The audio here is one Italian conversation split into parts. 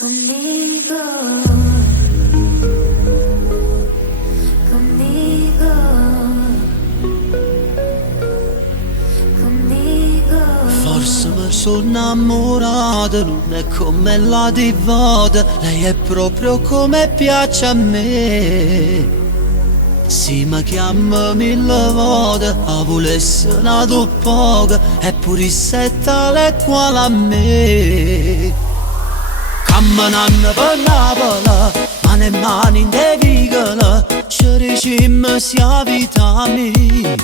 Conmigo, conmigo, conmigo. Forse mi sono innamorata, non è come la divota, lei è proprio come piace a me. Si mi chiama mille volte, a volesse nato poco, è pure tale quale a me. Camminando per Napoli, mano in mano in te vicole, ci diciamo sia vita mia.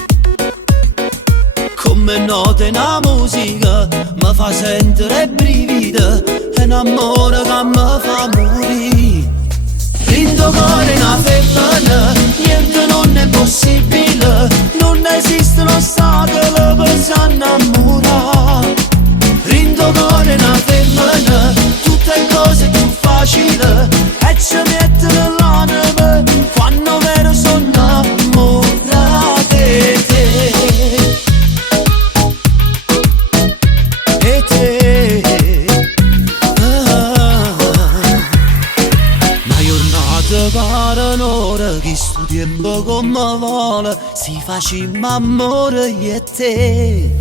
Come note una musica, mi fa sentire brivida, è un amore che mi fa morire. Rindo cuore una femmina, niente non è possibile, non esistono ostacoli per s'annamorare. Rindo cuore una femmina, tutte cose più facili, e ci mettono l'anima quando vero sono innamorate di te. E te. Una giornata pare un'ora, che sto tempo come vuole, si facciamo amore io e te.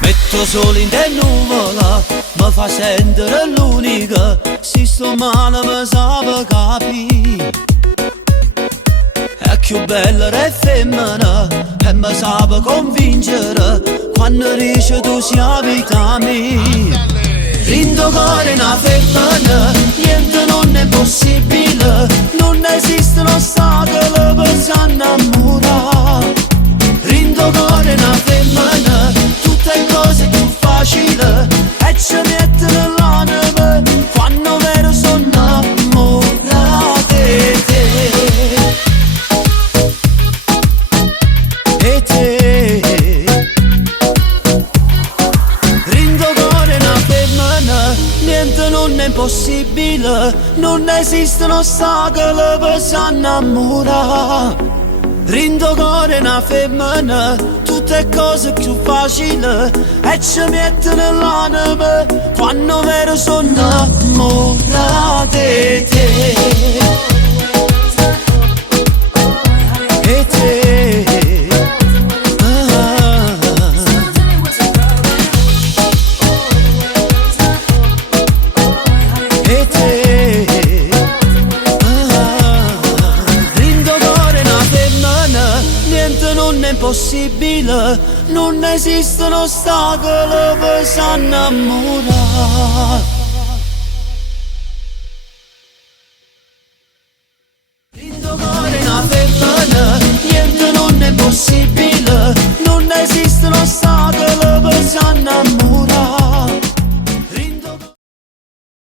Metto solo in te nuvola, mi fa sentire l'unica, se sto male mi sa capire. È più bella è femmina, e mi sa convincere, quando dice tu sia vita mia. Rindo cuore una femmina, niente non è possibile, non esistono ostacoli per s'annamorare. Rindo cuore una femmina, tutte cose più facili, e ci mettono l'anima quando vero sono innamorate di te. E te. Rindo cuore una femmina, niente non è impossibile, non esistono ostacoli per s'annamorare. Rindo cuore una femmina, tutte cose più facili, e ci mettono l'anima quando vero sono innamorate di te. E te. E te. Rindo cuore una femmina, niente non è impossibile, non esistono ostacoli per s'annamorare.